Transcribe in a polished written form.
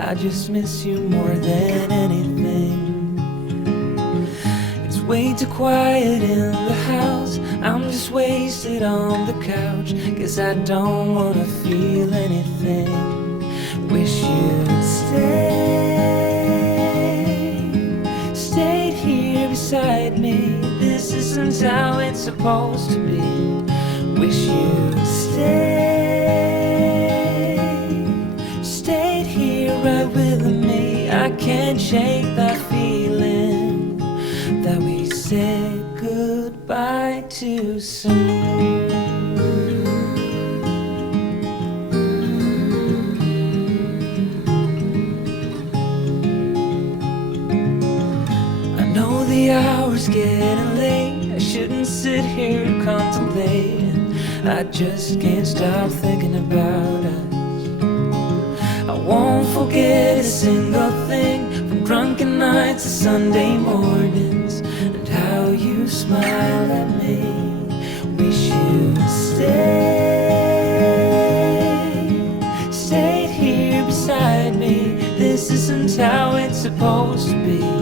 I just miss you more than anything. It's way too quiet in the house. I'm just wasted on the couch. Guess I don't wanna feel anything. Wish you'd stayed here beside me. This isn't how it's supposed to be. Wish you'd stayed here right with me. I can't shake that feeling that we said goodbye too soon. I know the hour's getting late. I shouldn't sit here contemplating. I just can't stop thinking about us. I won't forget a single thing, from drunken nights to Sunday mornings, and how you smile at me. Wish you'd stayed here beside me. This isn't how it's supposed to be.